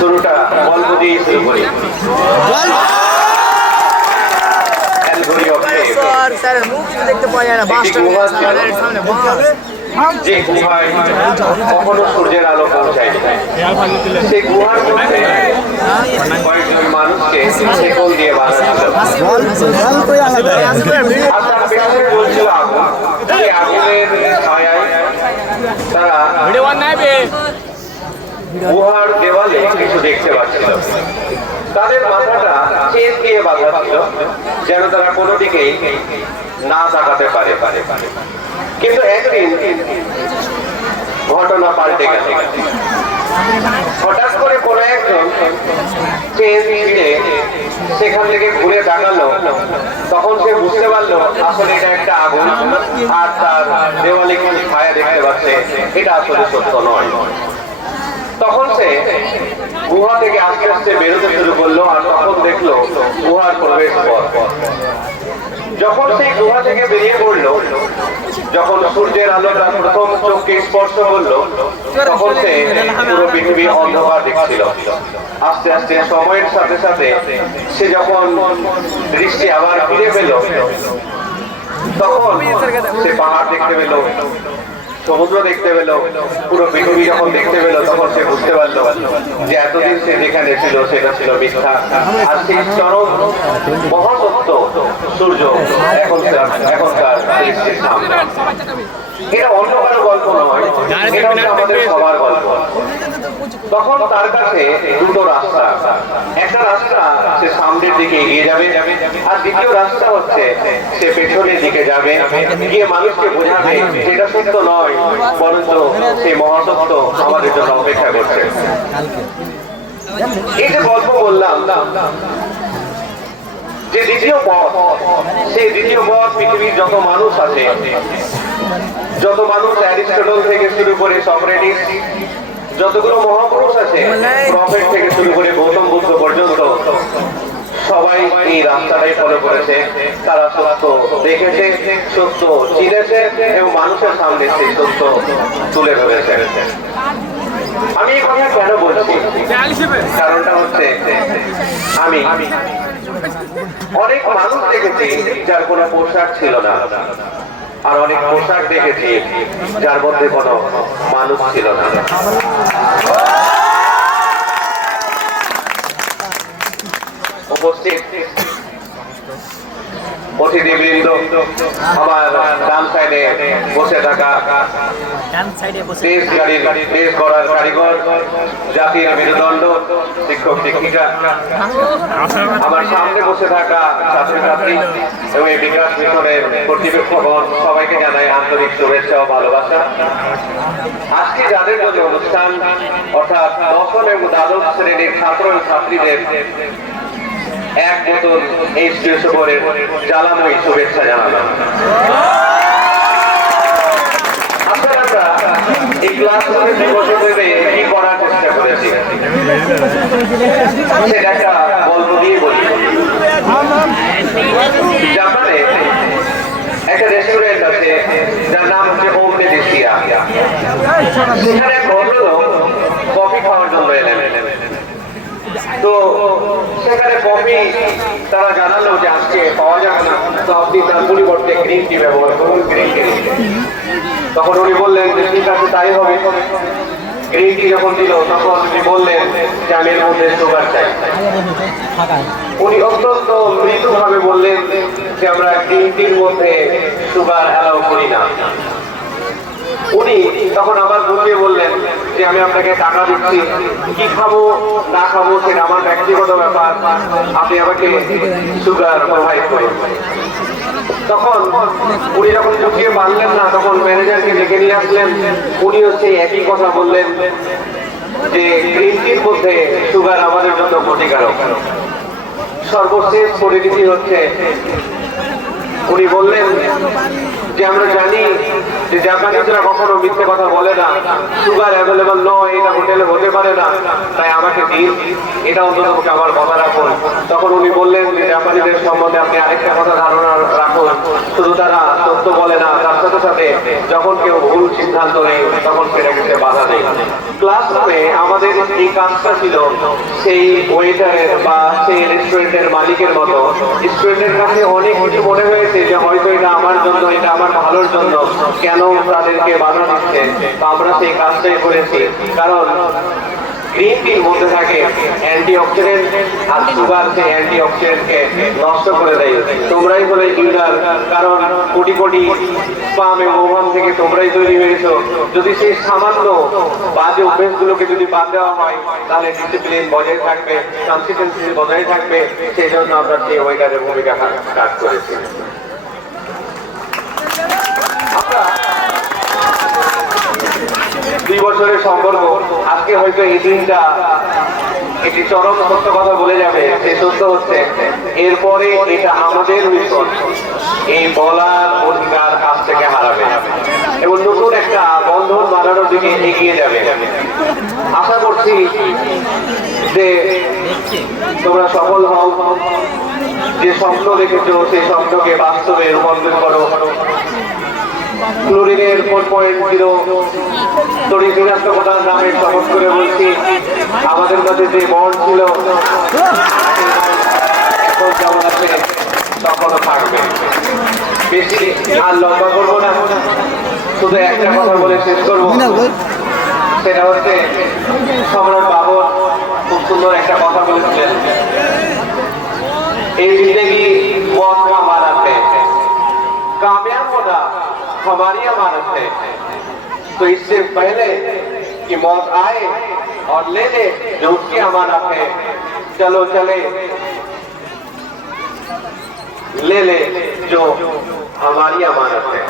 শুরুটা গল্প দিয়ে শুরু করি। যে গুহায় কখনো সূর্যের আলো পৌঁছায়নি, সেই গুহার মধ্যে কয়েকজন মানুষকে শেকল দিয়ে বাঁধা বলছিল আগুন। এই আগুনের ছায়ায় তারা গুহার দেওয়ালে কিছু দেখতে পাচ্ছিল। তাদের মাথাটা চেন দিয়ে বাঁধা ছিল, যেন তারা কোনো দিকেই না তাকাতে পারে। কিন্তু একদিন ঘটনা পাল্টে গেল। হঠাৎ করে কোনো একজন চেন ছিঁড়ে সেখান থেকে ঘুরে তাকালো। তখন সে বুঝতে পারলো আসলে এটা একটা আগুন, আর তার দেওয়ালে কিছু ছায়া দেখতে পাচ্ছে, এটা আসলে সত্য নয়। তখন সে গুহা থেকে আস্তে আস্তে বেরোতে শুরু করলো, আর তখন দেখলো গুহার প্রবেশ পথ। যখন সেই গুহা থেকে বেরিয়ে পড়লো, যখন সূর্যের আলো তার প্রথম চোখকে স্পর্শ করলো, তখন সে পুরো পৃথিবী অন্ধকার দেখছিল। আস্তে আস্তে সময়ের সাথে সাথে সে যখন দৃষ্টি আবার ফিরে পেল, তখন সে পাহাড় দেখতে পেল, সমুদ্র দেখতে পেল, পুরো পৃথিবী যখন দেখতে পেল, তখন সে বুঝতে পারলো যে এতদিন সে যেখানে ছিল সেটা ছিল মিথ্যা। আর সেই চরম মহাসত্য সূর্য এখনকার দৃষ্টির সামনে। এটা অন্য কারো গল্প নয়, এটা হচ্ছে আমাদের সবার গল্প। তখন তার কাছে দুটো রাস্তা, একটা রাস্তা সে সামনের দিকে এগিয়ে যাবে, আর দ্বিতীয় রাস্তা হচ্ছে সে পেছনের দিকে যাবে, গিয়ে মানুষকে বোঝাবে সেটা সত্য নয়, বরঞ্চ সেই মহাসত্য আমাদের জন্য অপেক্ষা করছে। এই যে গল্প বললাম, যে দ্বিতীয় পথ, সেই দ্বিতীয় পথ পৃথিবীর যত মানুষ আছে, যত মানুষ অ্যারিস্টটল থেকে শুরু করে সক্রেটিস, যতগুলো মহাপুরুষ আছে, প্রফেট থেকে শুরু করে গৌতম বুদ্ধ পর্যন্ত, সবাই এই রাস্তাটাই ফলো করেছে। তারা সত্য দেখেছে, সত্য চিনেছে এবং মানুষের সামনে সেই সত্য তুলে ধরেছে। আমি এই কথা কেন বলছি, কারণটা হচ্ছে আমি অনেক মানুষ দেখেছি যার কোনো পোশাক ছিল না, আর অনেক পোশাক দেখেছি যার মধ্যে কোনো মানুষ ছিল না। উপস্থিত অতিথিবৃন্দ, আমার ডান সাইডে বসে থাকা দেশ গড়ার কারিগর, জাতির মেরুদণ্ড, শিক্ষক শিক্ষিকা, আমার সামনে বসে থাকা ছাত্রছাত্রী এবং এই বিকাশ মিশনের কর্তৃপক্ষগণ, সবাইকে জানাই আন্তরিক শুভেচ্ছা ও ভালোবাসা। আজকে যাদের জন্য অনুষ্ঠান, অর্থাৎ দশম এবং দ্বাদশ শ্রেণীর ছাত্র ও ছাত্রীদের এক বোতল H2SO4 জ্বালাময়ী শুভেচ্ছা জানালাম। আপনারা এই ক্লাসরুমে 2 বছর ধরে কি করার চেষ্টা করেছি সেটা একটা গল্প দিয়ে বলি। জাপানে একটা রেস্টুরেন্ট আছে যার নাম হচ্ছে ওমনেদেশিয়া। সেখানে এক ভদ্রলোক কফি খাওয়ার জন্য এলেন। তো সেখানে কফি তারা জানালো যে আজকে পাওয়া যাবে না, তো আপনি তার পরিবর্তে গ্রিন টি ব্যবহার করুন, গ্রিন টি। তখন উনি বললেন যে ঠিক আছে তাই হবে। গ্রিন টি যখন দিল, তখন উনি বললেন যে আমি এর মধ্যে সুগার চাই। উনি অত্যন্ত মৃদুভাবে বললেন যে আমরা গ্রিন টির মধ্যে সুগার অ্যালাউ করি না। উনি তখন আবার বুঝিয়ে বললেন যে আমি আপনাকে টাকা দিচ্ছি, কি খাবো না খাবো সেটা আমার ব্যক্তিগত ব্যাপার, আপনি আমাকে সুগার প্রোভাইড করুন। তখন উনি যখন বুঝিয়ে পারলেন না, তখন ম্যানেজারকে ডেকে নিয়ে আসলেন। উনিও সেই একই কথা বললেন যে গ্রিন টির মধ্যে সুগার আমাদের জন্য ক্ষতিকারক। সর্বশেষ পরিণতি হচ্ছে উনি বললেন যে আমরা জানি যে জাপানিজরা কখনো মিথ্যে কথা বলে না, সুগার অ্যাভেলেবল নয়, এটা হোটেলে হতে পারে না, তাই আমাকে দিন, এটা অন্তত আমার কথা রাখুন। তখন উনি বললেন যে জাপানিদের সম্বন্ধে আপনি আরেকটা কথা ধারণা রাখুন, শুধু তারা সত্য বলে না, তার সাথে সাথে যখন কেউ ভুল সিদ্ধান্ত নেয় তখন সেটাকে সে বাধা দেয়। ক্লাসরুমে আমাদের এই কাজটা ছিল সেই ওয়েটারের বা সেই রেস্টুরেন্টের মালিকের মতো। স্টুডেন্টের কাছে অনেক কিছু মনে হয়েছে যে হয়তো এটা আমার জন্য, এটা আমার ভালোর জন্য, কেন তাদেরকে বাধা দিচ্ছে। তো আমরা সেই কাজটাই করেছি, কারণ গ্রিন টির মধ্যে থাকে অ্যান্টিঅক্সিডেন্ট, আর সুগার সেই অ্যান্টিঅক্সিডেন্টকে নষ্ট করে দেয়। তোমরাই হলে ইউজার, কারণ কোটি কোটি স্পাম এবং ওভাম থেকে তোমরাই তৈরি হয়েছো। যদি সেই সামান্য বাজে অভ্যেসগুলোকে যদি বাদ দেওয়া হয় তাহলে ডিসিপ্লিন বজায় থাকবে, কনসিস্টেন্সি বজায় থাকবে। সেই জন্য আমরা সেই ওয়েটারের ভূমিকা কাজ করেছি। আমরা 2 বছরের সম্পর্ক, আজকে হয়তো এই দিনটা একটি চরম সত্য কথা বলে যাবে। সে সত্য হচ্ছে এরপরে এটা আমাদের মিশন এই বলার অধিকার কাছ থেকে হারাবে এবং নতুন একটা বন্ধন বানানোর দিকে এগিয়ে যাবে। আশা করছি যে তোমরা সফল হও, যে স্বপ্ন দেখেছো সেই স্বপ্নকে বাস্তবে রূপান্তর করো। ক্লোরিনের 4.0 তড়িৎ ঋণাত্মকতার নামে শপথ করে বলছি, আমাদের কাছে যে বন্ড ছিল এখন যেমন আছে তখনও থাকবে। বেশি আর লম্বা করবো না, শুধু একটা কথা বলে শেষ করবো, সেটা হচ্ছে সম্রাট বাবর খুব সুন্দর একটা কথা বলেছিলেন, এই জিন্দেগি মौत का अमानत है, कामयाब होना हमारी अमानत है। तो इससे पहले कि मौत आए और ले ले जो उसकी अमानत है, चलो चले ले ले जो हमारी अमानत है।